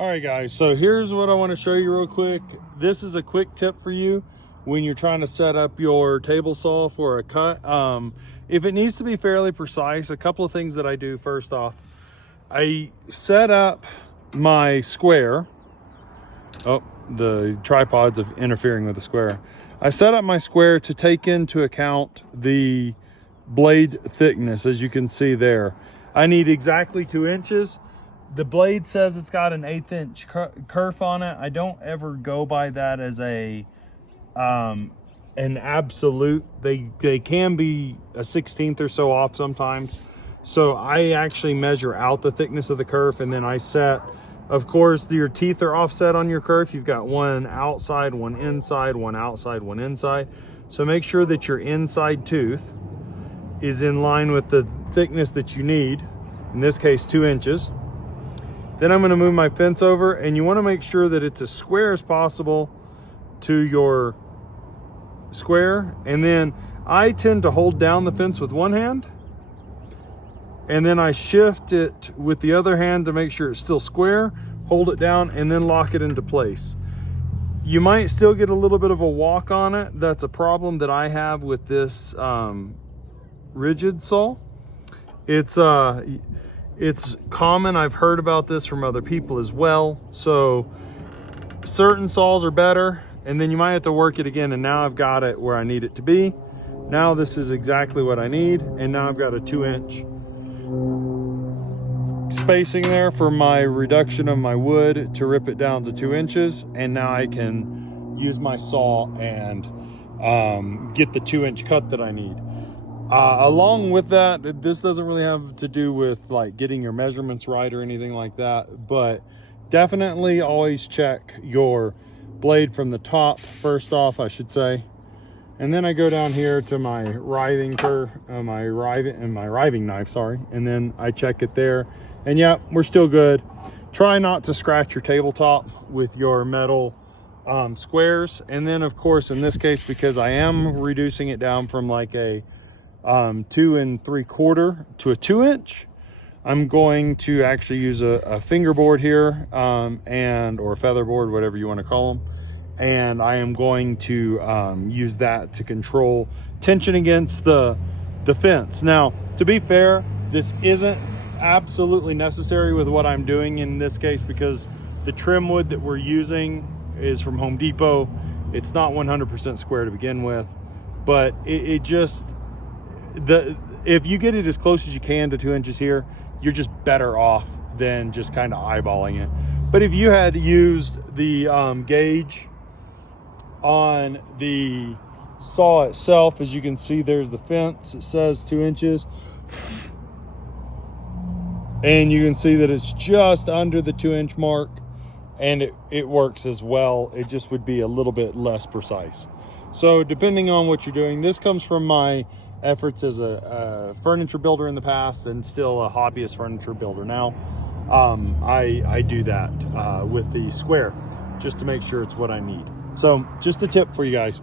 All right, guys, so here's what I want to show you real quick. This is a quick tip for you when you're trying to set up your table saw for a cut. If it needs to be fairly precise, a couple of things that I do. First off, I set up my square. Oh, the tripod's interfering with the square. I set up my square to take into account the blade thickness, as you can see there. I need exactly 2 inches. The blade says it's got an 1/8 inch kerf on it. I don't ever go by that as an absolute. They can be a 1/16 or so off sometimes. So I actually measure out the thickness of the kerf, and then I set, of course, your teeth are offset on your kerf. You've got one outside, one inside, one outside, one inside. So make sure that your inside tooth is in line with the thickness that you need, in this case 2 inches. Then I'm going to move my fence over, and you want to make sure that it's as square as possible to your square. And then I tend to hold down the fence with one hand, and then I shift it with the other hand to make sure it's still square, hold it down, and then lock it into place. You might still get a little bit of a walk on it. That's a problem that I have with this rigid saw. It's common. I've heard about this from other people as well. So certain saws are better, and then you might have to work it again. And now I've got it where I need it to be. Now this is exactly what I need. And now I've got a 2 inch spacing there for my reduction of my wood to rip it down to 2 inches. And now I can use my saw and get the 2 inch cut that I need. Along with that, this doesn't really have to do with like getting your measurements right or anything like that, but definitely always check your blade from the top first off, I should say. And then I go down here to my riving knife, sorry, and then I check it there. And yeah, we're still good. Try not to scratch your tabletop with your metal squares. And then of course, in this case, because I am reducing it down from like a 2 3/4 to a 2 inch, I'm going to actually use a fingerboard here, or a feather board, whatever you want to call them. And I am going to use that to control tension against the fence. Now, to be fair, this isn't absolutely necessary with what I'm doing in this case, because the trim wood that we're using is from Home Depot. It's not 100% square to begin with, but it just, if you get it as close as you can to 2 inches here, you're just better off than just kind of eyeballing it. But if you had used the gauge on the saw itself, as you can see, there's the fence. It says 2 inches. And you can see that it's just under the 2 inch mark, and it works as well. It just would be a little bit less precise. So depending on what you're doing, this comes from my efforts as a furniture builder in the past, and still a hobbyist furniture builder now. I do that with the square just to make sure it's what I need. So just a tip for you guys.